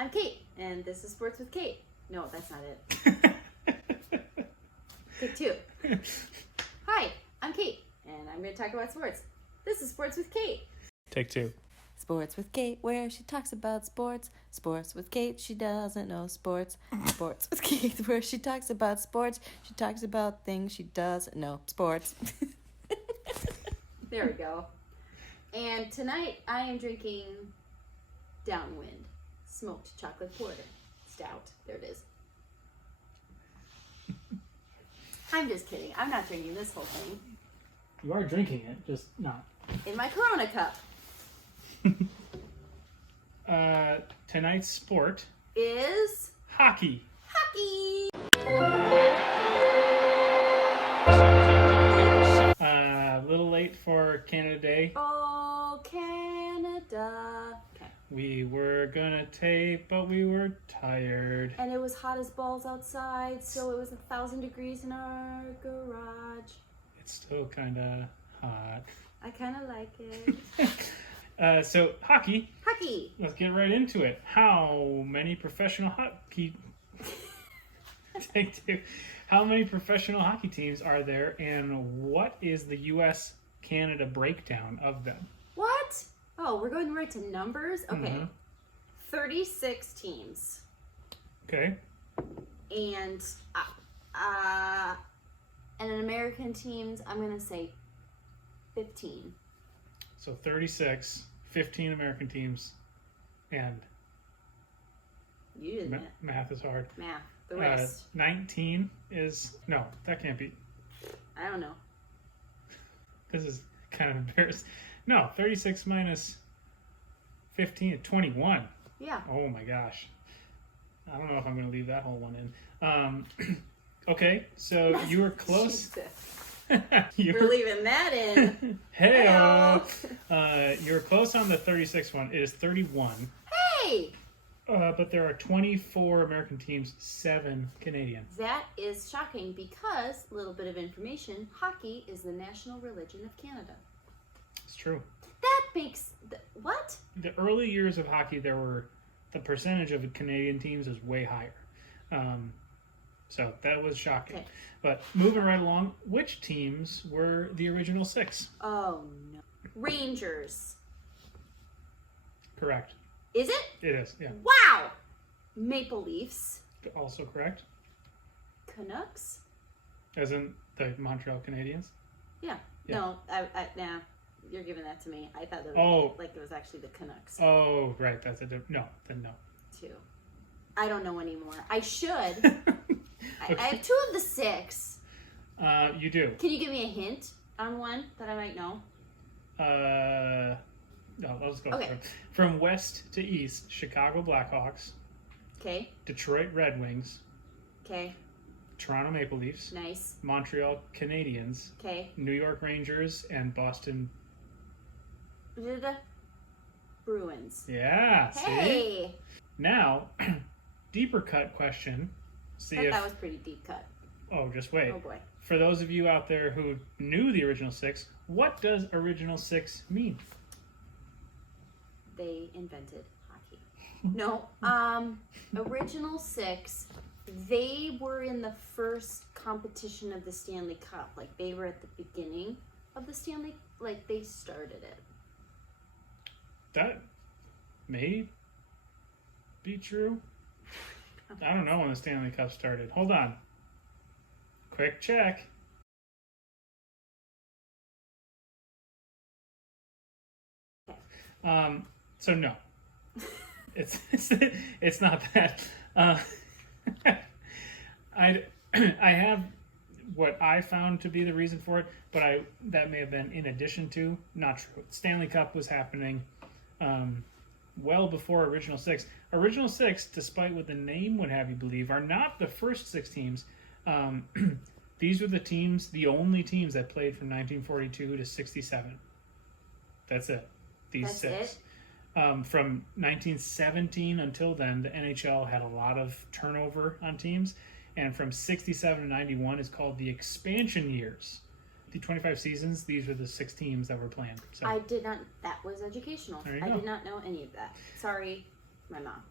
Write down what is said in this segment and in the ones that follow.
I'm Kate, and this is Sports with Kate. No, that's not it. Take two. Hi, I'm Kate, and I'm going to talk about sports. This is Sports with Kate. Take two. Sports with Kate, where she talks about sports. Sports with Kate, she doesn't know sports. Sports with Kate, where she talks about sports. She talks about things she doesn't know. Sports. There we go. And tonight I am drinking Downwind smoked chocolate porter stout. There it is. I'm just kidding. I'm not drinking this whole thing. You are drinking it, just not. In my Corona cup. Tonight's sport Is hockey. hockey. A little late for Canada Day. Oh, Canada. Okay. We were gonna tape, but we were tired. And it was hot as balls outside, so it was 1,000 degrees in our garage. It's still kind of hot. I kind of like it. So hockey. Hockey. Let's get right into it. How many professional hockey? Take two. How many professional hockey teams are there, and what is the U.S.-Canada breakdown of them? What? Oh, we're going right to numbers? Okay. Mhm. 36 teams. Okay. And in American teams, I'm going to say 15. So 36, 15 American teams, and You did that. math is hard. Math. The rest. 19 is... No, that can't be. I don't know. This is kind of embarrassing. No, 36 minus 15 is 21. Yeah. Oh my gosh. I don't know if I'm going to leave that whole one in. Okay, so you were close. We're leaving that in. Hey-o! You were close on the 36 one. It is 31. Hey! But there are 24 American teams, 7 Canadian. That is shocking because, little bit of information, hockey is the national religion of Canada. It's true. That makes... What? The early years of hockey, the percentage of Canadian teams is way higher. So that was shocking. Okay. But moving right along, which teams were the original 6? Oh, no. Rangers. Correct. Is it? It is, yeah. Wow! Maple Leafs. Also correct. Canucks? As in the Montreal Canadiens? Yeah. Yeah. No, nah. You're giving that to me. I thought that it was actually the Canucks, Oh, right. That's a different... No, then no. too. I don't know anymore. I should. Okay. I have 2 of the 6. You do. Can you give me a hint on one that I might know? No, let's go. Okay. From west to east, Chicago Blackhawks, Okay. Detroit Red Wings, Okay. Toronto Maple Leafs, Nice. Montreal Canadiens, Okay. New York Rangers, and Boston. Bruins. Yeah. See? Hey! Now, deeper cut question. See I thought if. that was pretty deep cut. Oh, just wait. Oh boy. For those of you out there who knew the original 6, what does original 6 mean? They invented hockey. No, original 6, they were in the first competition of the Stanley Cup. Like, they were at the beginning of the Stanley, like, they started it. That may be true. I don't know when the Stanley Cup started. Hold on. Quick check. So no, it's not that. I have what I found to be the reason for it, but that may have been in addition to. Not true. Stanley Cup was happening well before Original 6. Original 6, despite what the name would have you believe, are not the first 6 teams. These were the only teams that played from 1942 to 67. That's it. These 6. It? From 1917 until then, the NHL had a lot of turnover on teams, and from 67 to 91 is called the expansion years. The 25 seasons, these were the 6 teams that were playing. So I did not, that was educational. There you I go. did not know any of that. Sorry. My mom.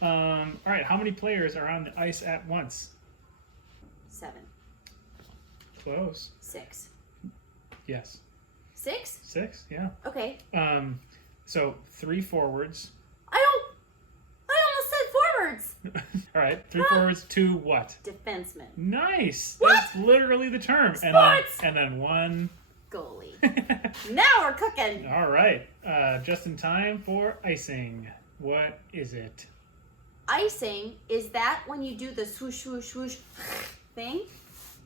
All right, how many players are on the ice at once? 7. Close. 6. Yes. 6? 6, yeah. Okay. So 3 forwards. I almost said forwards. All right, 3 forwards, 2 what? Defenseman. Nice. What? That's literally the term. Sports! And then 1. Goalie. Now we're cooking. All right, just in time for icing. What is it? Icing, is that when you do the swoosh, swoosh, swoosh thing?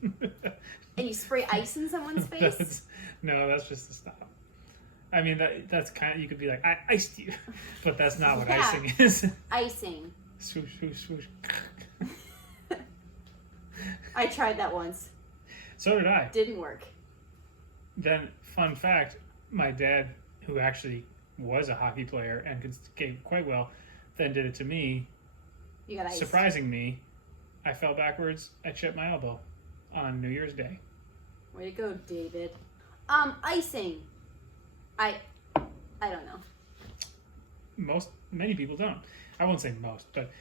And you spray ice in someone's face? No, that's just the stop. I mean, that's kind of, you could be like, I iced you. But that's not what icing is. Icing. Swoosh, swoosh, swoosh. I tried that once. So did I. Didn't work. Then, fun fact, my dad, who actually was a hockey player and could skate quite well, then did it to me. You got iced. Surprising me, I fell backwards. I chipped my elbow on New Year's Day. Way to go, David. Icing. I don't know. Many people don't. I won't say most, but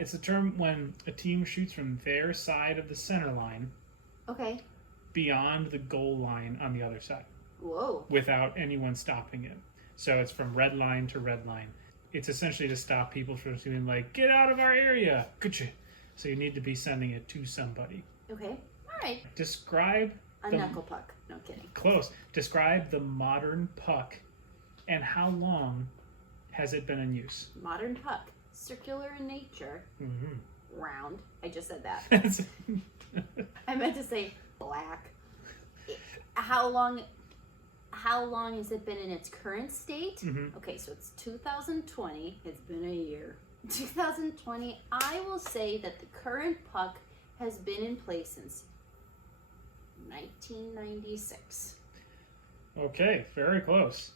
it's a term when a team shoots from their side of the center line Okay. beyond the goal line on the other side Whoa. without anyone stopping it. So it's from red line to red line. It's essentially to stop people from being like, get out of our area. Gotcha. So you need to be sending it to somebody. Okay. All right. Describe A the knuckle puck. No kidding. close. Describe the modern puck and how long has it been in use? Modern puck. Circular in nature. Mm-hmm. Round. I just said that. I meant to say black. How long has it been in its current state? Mm-hmm. Okay, so it's 2020. It's been a year. 2020, I will say that the current puck has been in place since 1996. Okay, very close.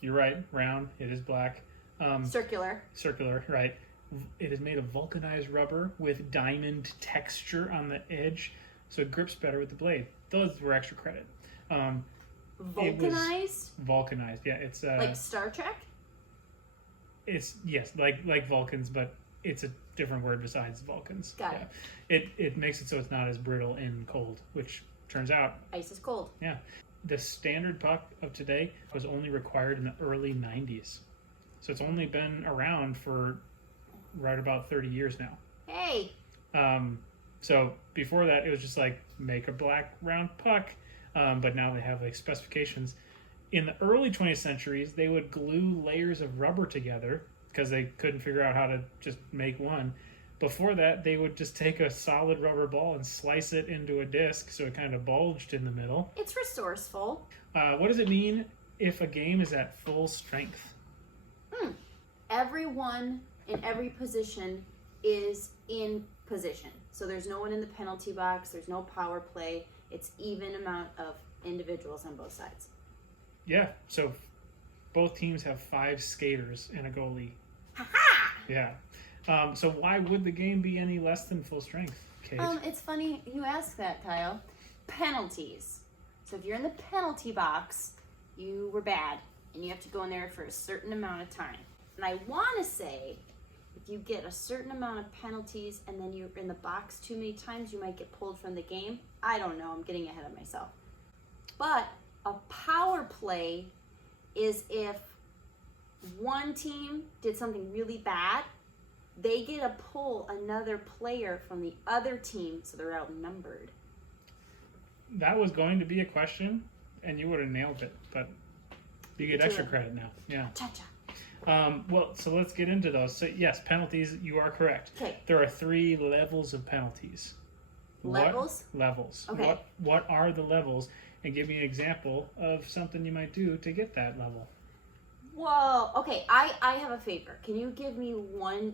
You're right. Round. It is black. Circular. Circular. Right. It is made of vulcanized rubber with diamond texture on the edge, so it grips better with the blade. Those were extra credit. Vulcanized? Vulcanized. Yeah, it's Like Star Trek? It's yes, like Vulcans, but it's a different word besides Vulcans. Got it. It makes it so it's not as brittle in cold, which turns out Ice is cold. yeah. The standard puck of today was only required in the early 90s. So it's only been around for right about 30 years now. Hey! So before that, it was just like, make a black round puck. But now they have like specifications. In the early 20th centuries, they would glue layers of rubber together because they couldn't figure out how to just make one. Before that, they would just take a solid rubber ball and slice it into a disc so it kind of bulged in the middle. It's resourceful. What does it mean if a game is at full strength? Everyone in every position is in position. So there's no one in the penalty box. There's no power play. It's even amount of individuals on both sides. Yeah, so both teams have 5 skaters and a goalie. Ha-ha! Yeah. So why would the game be any less than full strength, Kate? It's funny you ask that, Kyle. Penalties. So if you're in the penalty box, you were bad, and you have to go in there for a certain amount of time. And I want to say, if you get a certain amount of penalties and then you're in the box too many times, you might get pulled from the game. I don't know. I'm getting ahead of myself. But a power play is if one team did something really bad, they get to pull another player from the other team, so they're outnumbered. That was going to be a question, and you would have nailed it, but you get extra credit now. Yeah. Cha-cha. Well, so let's get into those. So yes, penalties, you are correct. Okay. There are 3 levels of penalties. Levels? Levels. Okay. What are the levels? And give me an example of something you might do to get that level. Whoa. Okay, I have a favor. Can you give me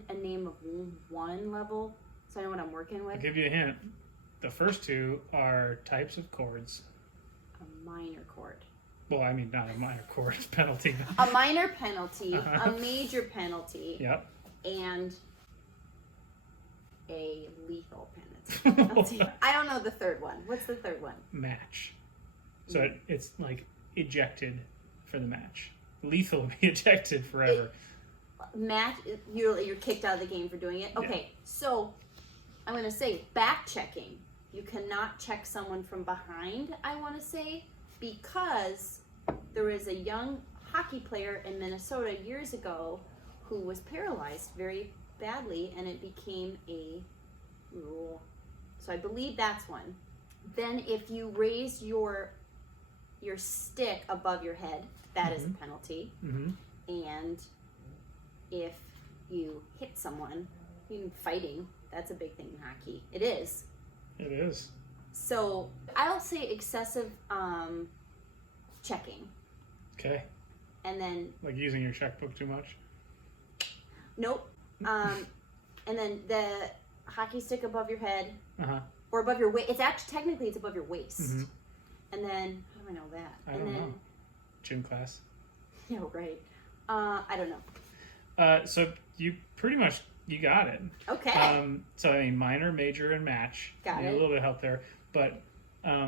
a name of one level so I know what I'm working I'll with? give you a hint. The first 2 are types of chords. A minor chord. Well, I mean, not a minor chord, it's penalty. A minor penalty, Uh-huh. a major penalty, Yep. and a lethal penalty. I don't know the third one. What's the third one? Match. So it's like ejected for the match. Lethal would be ejected forever. Matt, you're kicked out of the game for doing it. Okay, so I'm gonna say back checking. You cannot check someone from behind. I want to say because there is a young hockey player in Minnesota years ago who was paralyzed very badly, and it became a rule. So I believe that's one. Then if you raise your stick above your head, that is a penalty. And if you hit someone, even fighting, that's a big thing in hockey. It is. It is. So I'll say excessive checking. Okay. And then Like using your checkbook too much? nope. And then the hockey stick above your head Uh-huh. or above your waist. It's actually technically it's above your waist. And then how do I know that? I don't know. Gym class. Yeah, right. I don't know. So you pretty much you got it. Okay. So I mean, minor, major, and match. Got You it. A little bit of help there, but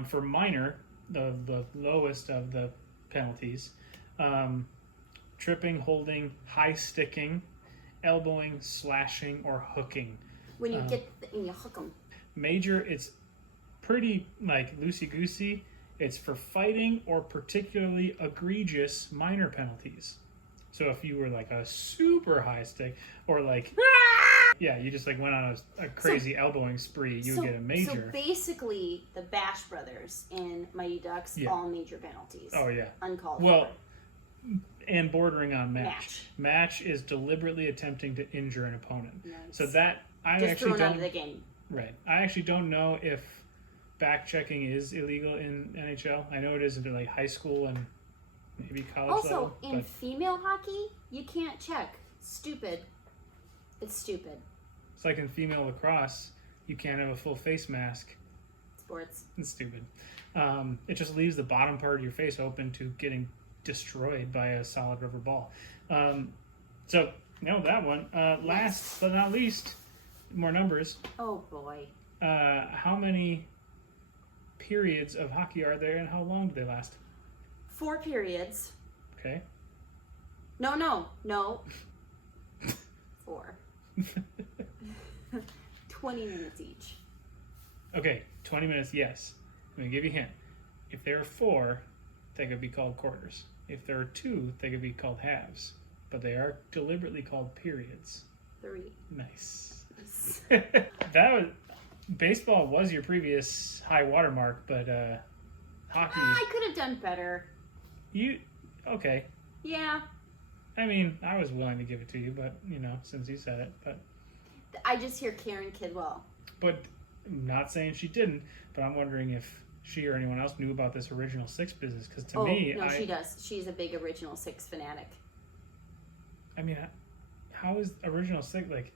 for minor, the lowest of the penalties, tripping, holding, high sticking, elbowing, slashing, or hooking. When you and you hook them. Major, it's pretty like loosey goosey. It's for fighting or particularly egregious minor penalties. So if you were like a super high stick or like, yeah, you just like went on a crazy elbowing spree, you would get a major. So basically, the Bash Brothers in Mighty Ducks, all major penalties. Oh yeah. Uncalled Well, for. and bordering on match. Match is deliberately attempting to injure an opponent. Nice. So that I Just actually thrown out don't. of the game. Right. I actually don't know if back checking is illegal in NHL. I know it is in like high school and maybe college Also, level. in female hockey, you can't check. Stupid. It's stupid. It's like in female lacrosse, you can't have a full face mask. Sports. It's stupid. It just leaves the bottom part of your face open to getting destroyed by a solid rubber ball. So, no, that one. Last but not least, more numbers. Oh boy. How many periods of hockey are there and how long do they last? 4 periods. Okay. No. 4. 20 minutes each. Okay, 20 minutes, yes. I'm going to give you a hint. If there are 4, they could be called quarters. If there are 2, they could be called halves. But they are deliberately called periods. 3. Nice. That was... Baseball was your previous high water mark, but hockey... I could have done better. Okay. Yeah. I mean, I was willing to give it to you, but, since you said it, but... I just hear Karen Kidwell. But I'm not saying she didn't, but I'm wondering if she or anyone else knew about this Original Six business, because to me... No, she does. She's a big Original Six fanatic. I mean, how is Original Six, like...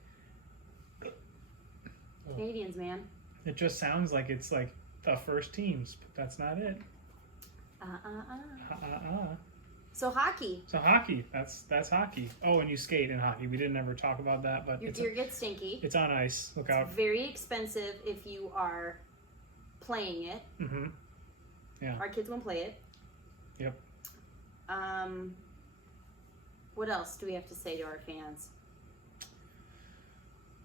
Canadians, man. It just sounds like it's like the first teams, but that's not it. So hockey. So hockey, that's hockey. Oh, and you skate in hockey. We didn't ever talk about that, but Your gear gets stinky. It's on ice. Look out. Very expensive if you are playing it. Mm-hmm. Yeah. Our kids won't play it. Yep. What else do we have to say to our fans?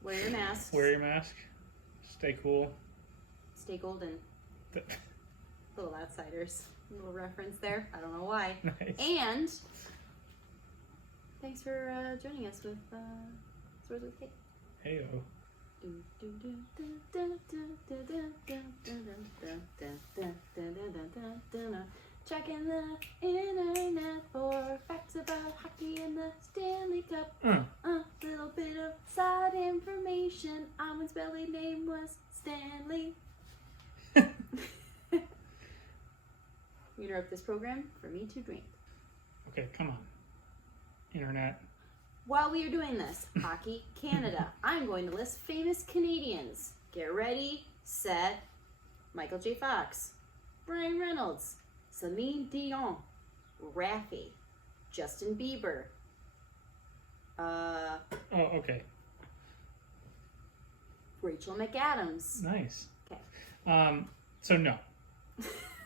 Wear your mask. Wear your mask. Stay cool. Stay golden. Little outsiders. Little reference there. I don't know why. Nice. And thanks for joining us with Swords with Kate. Heyo. Checking the internet for facts about hockey and the Stanley Cup. Little bit of side information. Amon's belly name was Stanley. We interrupt this program for me to drink. Okay, come on. Internet. While we are doing this, Hockey Canada, I'm going to list famous Canadians. Get ready, set, Michael J. Fox, Brian Reynolds, Celine Dion, Raffi, Justin Bieber. Oh, okay. Rachel McAdams. Nice. Okay. So no.